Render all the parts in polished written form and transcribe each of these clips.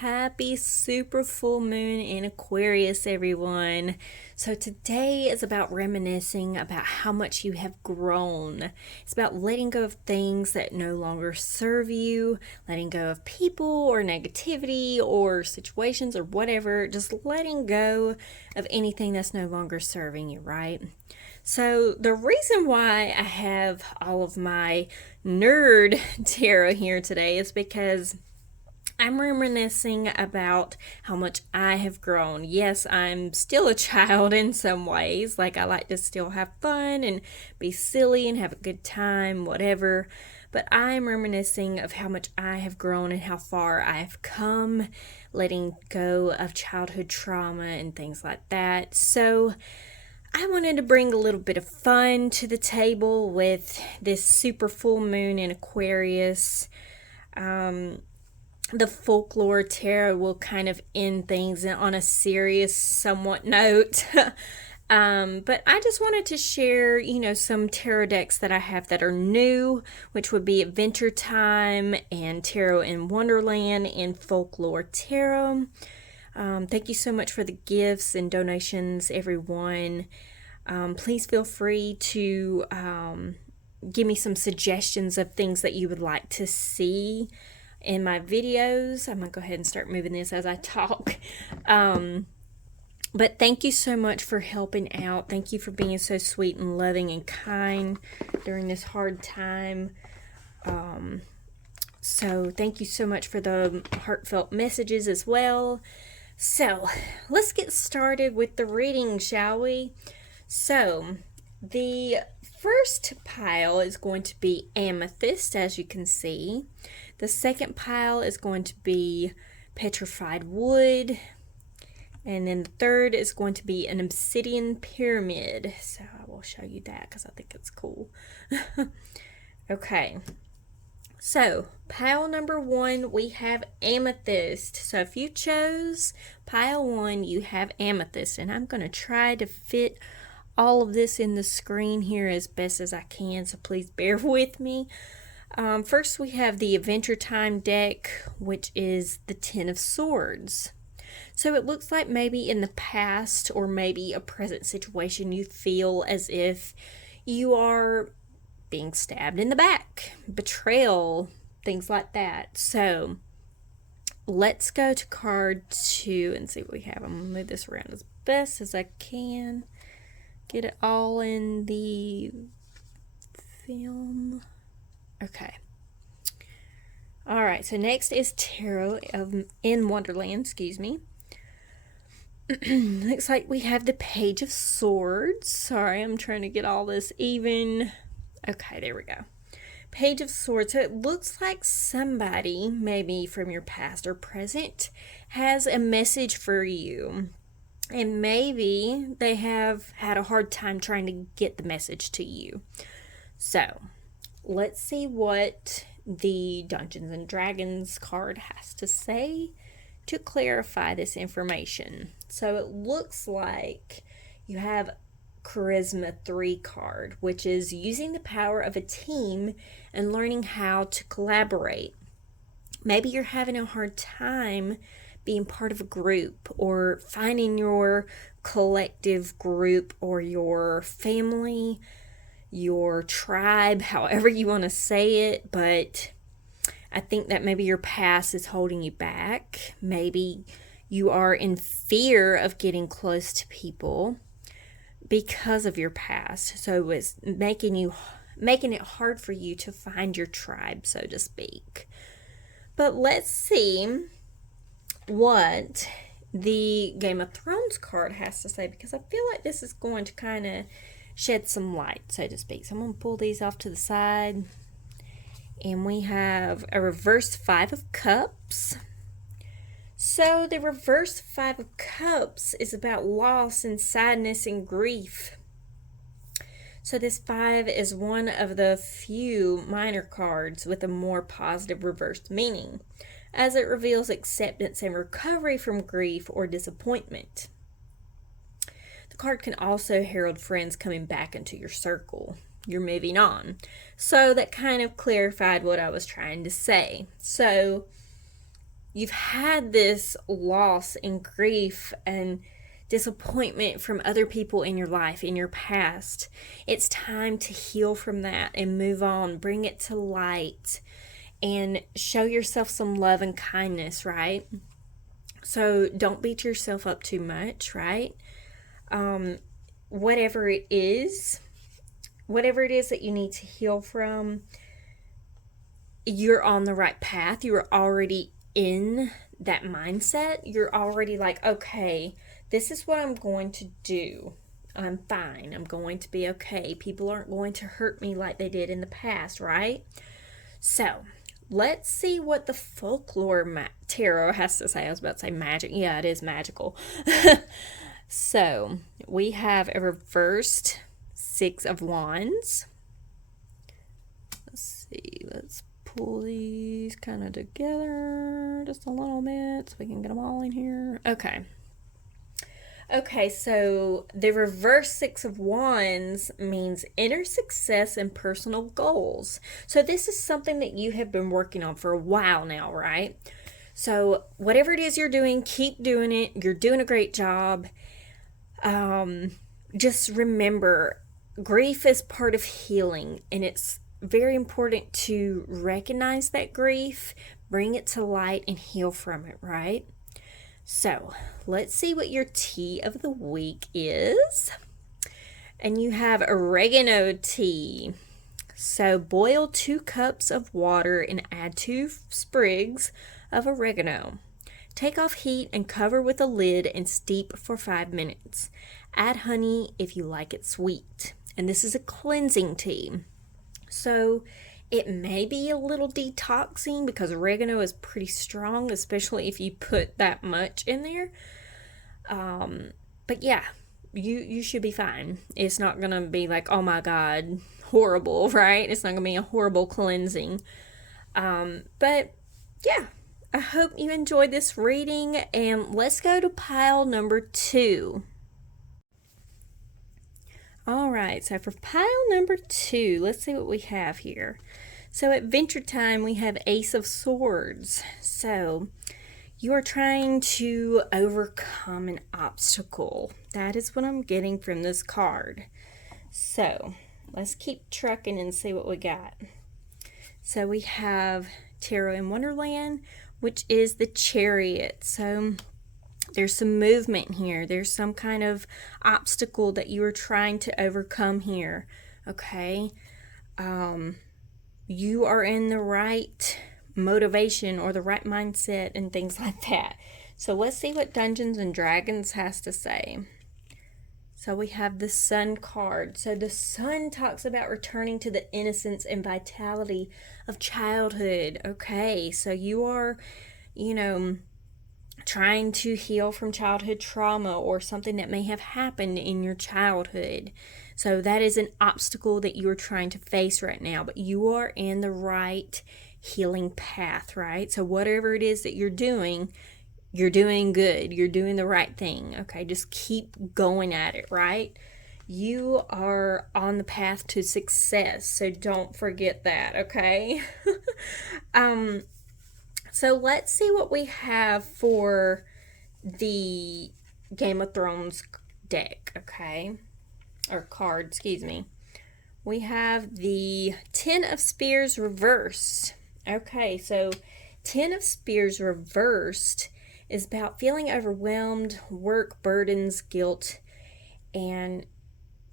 Happy super full moon in Aquarius, everyone. So today is about reminiscing about how much you have grown. It's about letting go of things that no longer serve you, letting go of people or negativity or situations or whatever, just letting go of anything that's no longer serving you, right? So, the reason why I have all of my nerd tarot here today is because I'm reminiscing about how much I have grown. Yes, I'm still a child in some ways. Like, I like to still have fun and be silly and have a good time, whatever. But I'm reminiscing of how much I have grown and how far I have come, letting go of childhood trauma and things like that. So, I wanted to bring a little bit of fun to the table with this super full moon in Aquarius. The folklore tarot will kind of end things on a serious, somewhat note. But I just wanted to share, some tarot decks that I have that are new, which would be Adventure Time and Tarot in Wonderland and Folklore Tarot. Thank you so much for the gifts and donations, everyone. Please feel free to give me some suggestions of things that you would like to see in my videos. I'm going to go ahead and start moving this as I talk. But thank you so much for helping out. Thank you for being so sweet and loving and kind during this hard time. So thank you so much for the heartfelt messages as well. So let's get started with the reading, shall we? So the first pile is going to be amethyst, as you can see. The second pile is going to be petrified wood. And then the third is going to be an obsidian pyramid. So I will show you that because I think it's cool. Okay. So, pile number 1, we have amethyst. So if you chose pile 1, you have amethyst. And I'm going to try to fit all of this in the screen here as best as I can. So please bear with me. First, we have the Adventure Time deck, which is the Ten of Swords. So it looks like maybe in the past or maybe a present situation you feel as if you are being stabbed in the back, betrayal, things like that. So let's go to card 2 and see what we have. I'm going to move this around as best as I can. Get it all in the film. Okay. All right, so next is Tarot in Wonderland, excuse me. Looks like we have the Page of Swords. Sorry, I'm trying to get all this even. Okay, there we go. Page of Swords. So it looks like somebody, maybe from your past or present, has a message for you. And maybe they have had a hard time trying to get the message to you. So, let's see what the Dungeons and Dragons card has to say to clarify this information. So it looks like you have Charisma 3 card, which is using the power of a team and learning how to collaborate. Maybe you're having a hard time being part of a group or finding your collective group or your family, your tribe, however you want to say it. But I think that maybe your past is holding you back. Maybe you are in fear of getting close to people because of your past. So it's making it hard for you to find your tribe, so to speak. But let's see what the Game of Thrones card has to say, because I feel like this is going to kind of shed some light, so to speak. So I'm going to pull these off to the side. And we have a reverse 5 of Cups. So the reverse 5 of Cups is about loss and sadness and grief. So this 5 is one of the few minor cards with a more positive reversed meaning, as it reveals acceptance and recovery from grief or disappointment. The card can also herald friends coming back into your circle. You're moving on. So that kind of clarified what I was trying to say. So you've had this loss and grief and disappointment from other people in your life, in your past. It's time to heal from that and move on, bring it to light, and show yourself some love and kindness, right? So don't beat yourself up too much, right? Whatever it is that you need to heal from, you're on the right path. You're already in that mindset. You're already like, okay, this is what I'm going to do. I'm fine. I'm going to be okay. People aren't going to hurt me like they did in the past, right? So, let's see what the folklore tarot has to say. I was about to say magic. Yeah, it is magical. So, we have a reversed Six of Wands. Let's see. Let's pull these kind of together just a little bit so we can get them all in here. Okay, so the reverse Six of Wands means inner success and personal goals. So this is something that you have been working on for a while now, right? So whatever it is you're doing, keep doing it. You're doing a great job. Just remember, grief is part of healing, and it's very important to recognize that grief, bring it to light, and heal from it, right? So, let's see what your tea of the week is. And you have oregano tea. So, boil 2 cups of water and add 2 sprigs of oregano. Take off heat and cover with a lid and steep for 5 minutes. Add honey if you like it sweet. And this is a cleansing tea. So, it may be a little detoxing because oregano is pretty strong, especially if you put that much in there. But yeah, you should be fine. It's not going to be like, oh my God, horrible, right? It's not going to be a horrible cleansing. But yeah, I hope you enjoyed this reading, and let's go to pile number 2. All right, so for pile number 2, let's see what we have here. So at Venture Time, we have Ace of Swords. So you are trying to overcome an obstacle. That is what I'm getting from this card. So let's keep trucking and see what we got. So we have Tarot in Wonderland, which is the Chariot. So there's some movement here. There's some kind of obstacle that you are trying to overcome here. Okay. You are in the right motivation or the right mindset and things like that. So let's see what Dungeons and Dragons has to say. So we have the Sun card. So the Sun talks about returning to the innocence and vitality of childhood. Okay, so you are, trying to heal from childhood trauma or something that may have happened in your childhood. So that is an obstacle that you are trying to face right now, but you are in the right healing path, right? So whatever it is that you're doing good. You're doing the right thing, okay? Just keep going at it, right? You are on the path to success, so don't forget that, okay? So let's see what we have for the Game of Thrones deck, okay? Or card, excuse me. We have the 10 of Spears reversed. Okay, so 10 of Spears reversed is about feeling overwhelmed, work burdens, guilt, and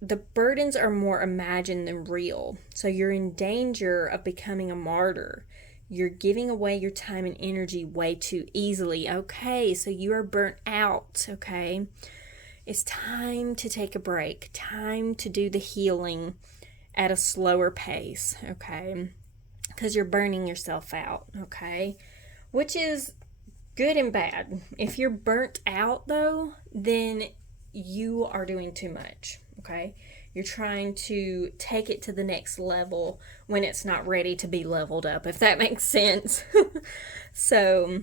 the burdens are more imagined than real. So you're in danger of becoming a martyr. You're giving away your time and energy way too easily. Okay, so you are burnt out, okay? It's time to take a break. Time to do the healing at a slower pace, okay? Because you're burning yourself out, okay? Which is good and bad. If you're burnt out, though, then you are doing too much, okay? You're trying to take it to the next level when it's not ready to be leveled up, if that makes sense. So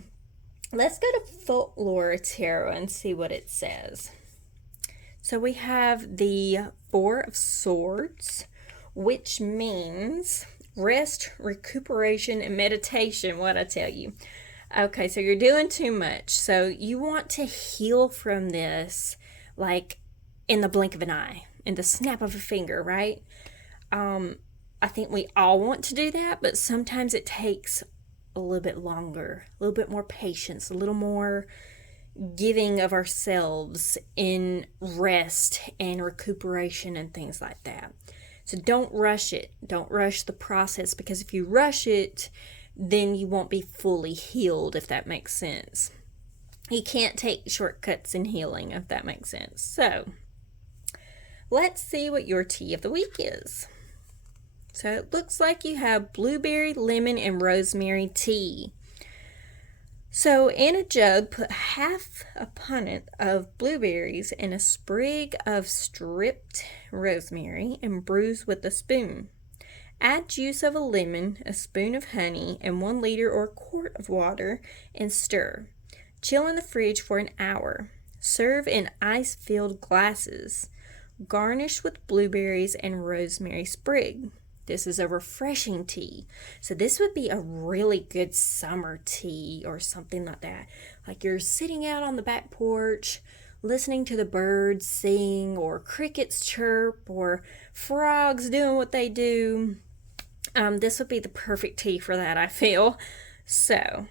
let's go to Folklore Tarot and see what it says. So we have the 4 of Swords, which means rest, recuperation, and meditation, what I tell you. Okay, so you're doing too much. So you want to heal from this like in the blink of an eye, in the snap of a finger, right? Um, I think we all want to do that, but sometimes it takes a little bit longer, a little bit more patience, a little more giving of ourselves in rest and recuperation and things like that. So don't rush it. Don't rush the process, because if you rush it, then you won't be fully healed, if that makes sense. You can't take shortcuts in healing, if that makes sense. So let's see what your tea of the week is. So it looks like you have blueberry, lemon, and rosemary tea. So in a jug, put half a punnet of blueberries and a sprig of stripped rosemary and bruise with a spoon. Add juice of a lemon, a spoon of honey, and 1 liter or quart of water and stir. Chill in the fridge for an hour. Serve in ice-filled glasses. Garnish with blueberries and rosemary sprig. This is a refreshing tea. So this would be a really good summer tea or something like that. Like you're sitting out on the back porch, listening to the birds sing, or crickets chirp, or frogs doing what they do. This would be the perfect tea for that, I feel. So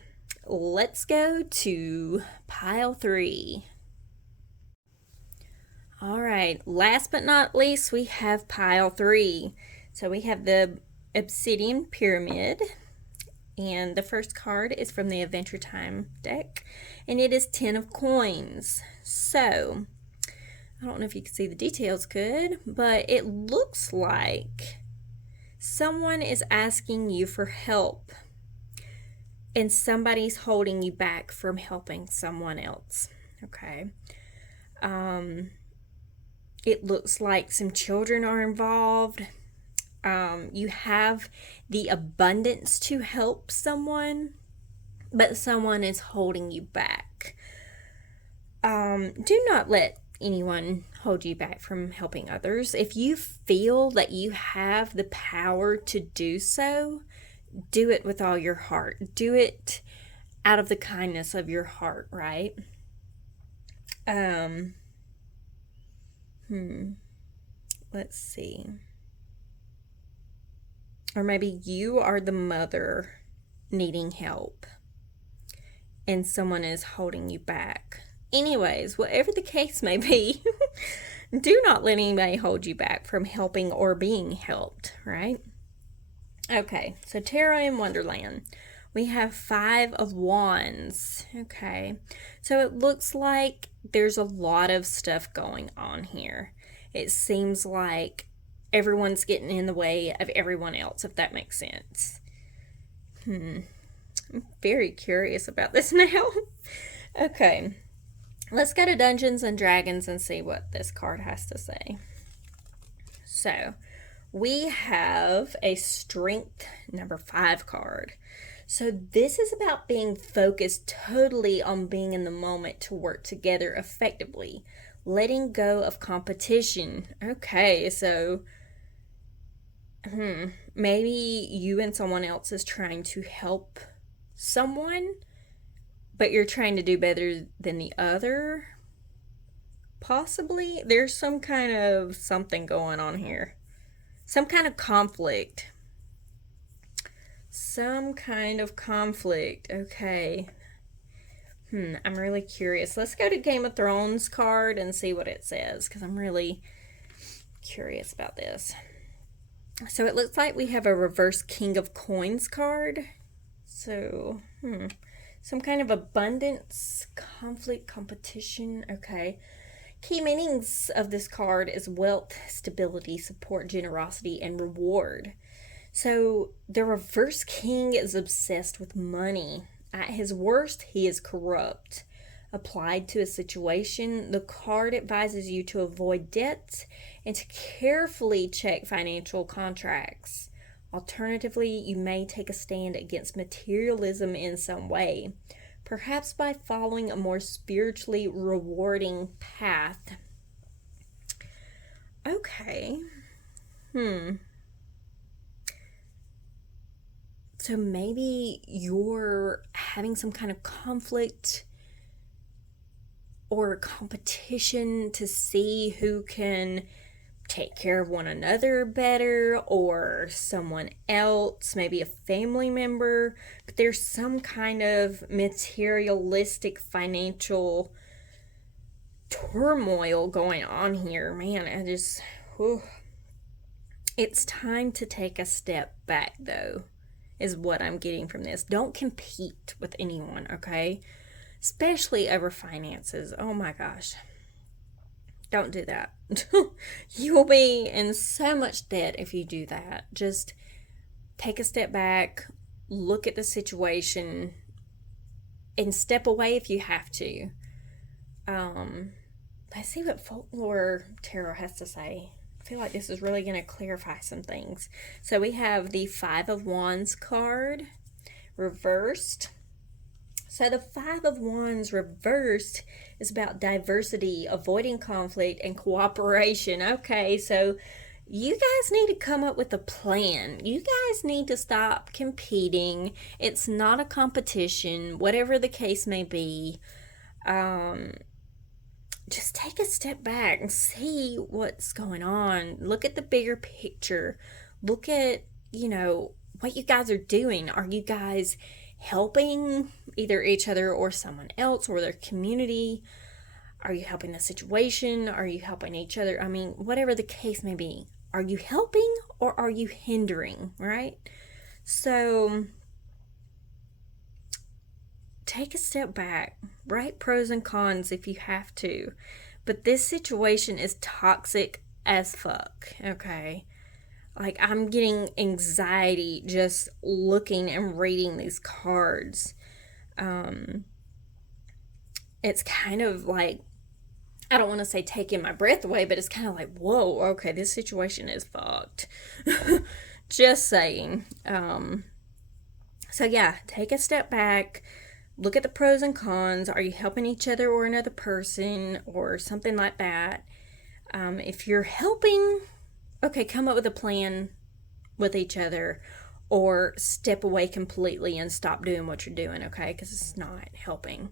let's go to pile 3. All right, last but not least, we have pile 3. So we have the Obsidian Pyramid, and the first card is from the Adventure Time deck, and it is 10 of coins. So I don't know if you can see the details good, but it looks like someone is asking you for help, and somebody's holding you back from helping someone else. Okay. It looks like some children are involved. You have the abundance to help someone, but someone is holding you back. Do not let anyone hold you back from helping others. If you feel that you have the power to do so, do it with all your heart. Do it out of the kindness of your heart, right? Let's see. Or maybe you are the mother needing help and someone is holding you back. Anyways, whatever the case may be, do not let anybody hold you back from helping or being helped, right? Okay, so Tarot in Wonderland. We have 5 of Wands. Okay, so it looks like there's a lot of stuff going on here. It seems like everyone's getting in the way of everyone else, if that makes sense. I'm very curious about this now. Okay, let's go to Dungeons and Dragons and see what this card has to say. So, we have a Strength number 5 card. So this is about being focused totally on being in the moment to work together effectively. Letting go of competition. Okay, so maybe you and someone else is trying to help someone, but you're trying to do better than the other. Possibly. There's some kind of something going on here. Some kind of conflict. Some kind of conflict. Okay. I'm really curious. Let's go to Game of Thrones card and see what it says, because I'm really curious about this. So it looks like we have a reverse King of Coins card. So, some kind of abundance, conflict, competition. Okay. Key meanings of this card is wealth, stability, support, generosity, and reward. So the reverse king is obsessed with money. At his worst, he is corrupt. Applied to a situation, the card advises you to avoid debts and to carefully check financial contracts. Alternatively, you may take a stand against materialism in some way, perhaps by following a more spiritually rewarding path. Okay. So maybe you're having some kind of conflict or competition to see who can take care of one another better, or someone else, maybe a family member. But there's some kind of materialistic financial turmoil going on here. Man, whew. It's time to take a step back, though, is what I'm getting from this. Don't compete with anyone, okay? Especially over finances. Oh my gosh. Don't do that. You'll be in so much debt if you do that. Just take a step back, look at the situation, and step away if you have to. Let's see what Folklore Tarot has to say. I feel like this is really going to clarify some things. So we have the Five of Wands card reversed. So the Five of Wands reversed is about diversity, avoiding conflict, and cooperation. Okay, so you guys need to come up with a plan. You guys need to stop competing. It's not a competition, whatever the case may be. Just take a step back and see what's going on. Look at the bigger picture. Look at, what you guys are doing. Are you guys helping either each other or someone else or their community? Are you helping the situation? Are you helping each other? I mean, whatever the case may be. Are you helping or are you hindering, right? So take a step back. Write pros and cons if you have to. But this situation is toxic as fuck, okay? Like, I'm getting anxiety just looking and reading these cards. It's kind of like, I don't want to say taking my breath away, but it's kind of like, whoa, okay, this situation is fucked. Just saying. So yeah, take a step back. Look at the pros and cons. Are you helping each other or another person or something like that? If you're helping, okay, come up with a plan with each other, or step away completely and stop doing what you're doing, okay? Because it's not helping.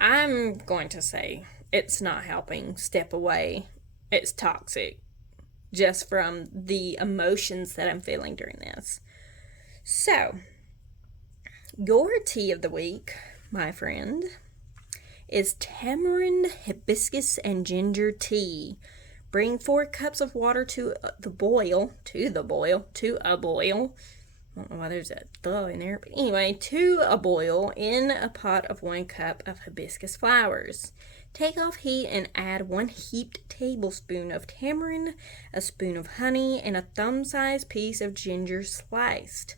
I'm going to say it's not helping. Step away. It's toxic, just from the emotions that I'm feeling during this. So, your tea of the week, my friend, is tamarind, hibiscus, and ginger tea. Bring 4 cups of water to a boil. I don't know why there's a "the" in there. But anyway, to a boil in a pot of 1 cup of hibiscus flowers. Take off heat and add 1 heaped tablespoon of tamarind, a spoon of honey, and a thumb-sized piece of ginger sliced.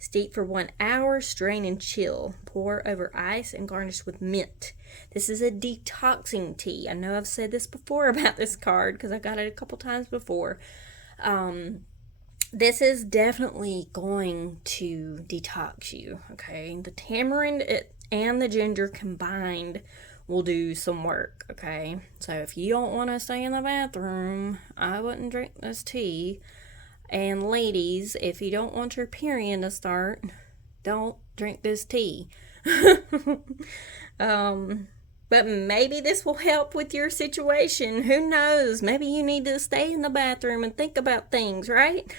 Steep for 1 hour, strain and chill. Pour over ice and garnish with mint. This is a detoxing tea. I know I've said this before about this card because I got it a couple times before. This is definitely going to detox you, okay? The tamarind and the ginger combined will do some work, okay? So if you don't want to stay in the bathroom, I wouldn't drink this tea. And ladies, if you don't want your period to start, don't drink this tea. But maybe this will help with your situation. Who knows? Maybe you need to stay in the bathroom and think about things, right?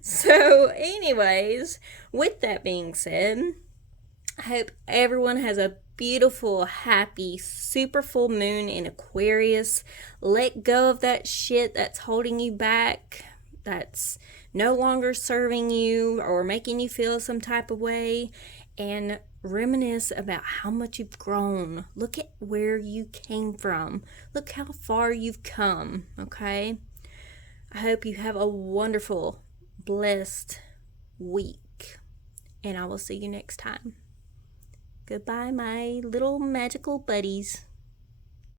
So, anyways, with that being said, I hope everyone has a beautiful, happy, super full moon in Aquarius. Let go of that shit that's holding you back, that's no longer serving you or making you feel some type of way, and reminisce about how much you've grown. Look at where you came from. Look how far you've come, okay? I hope you have a wonderful, blessed week, and I will see you next time. Goodbye, my little magical buddies.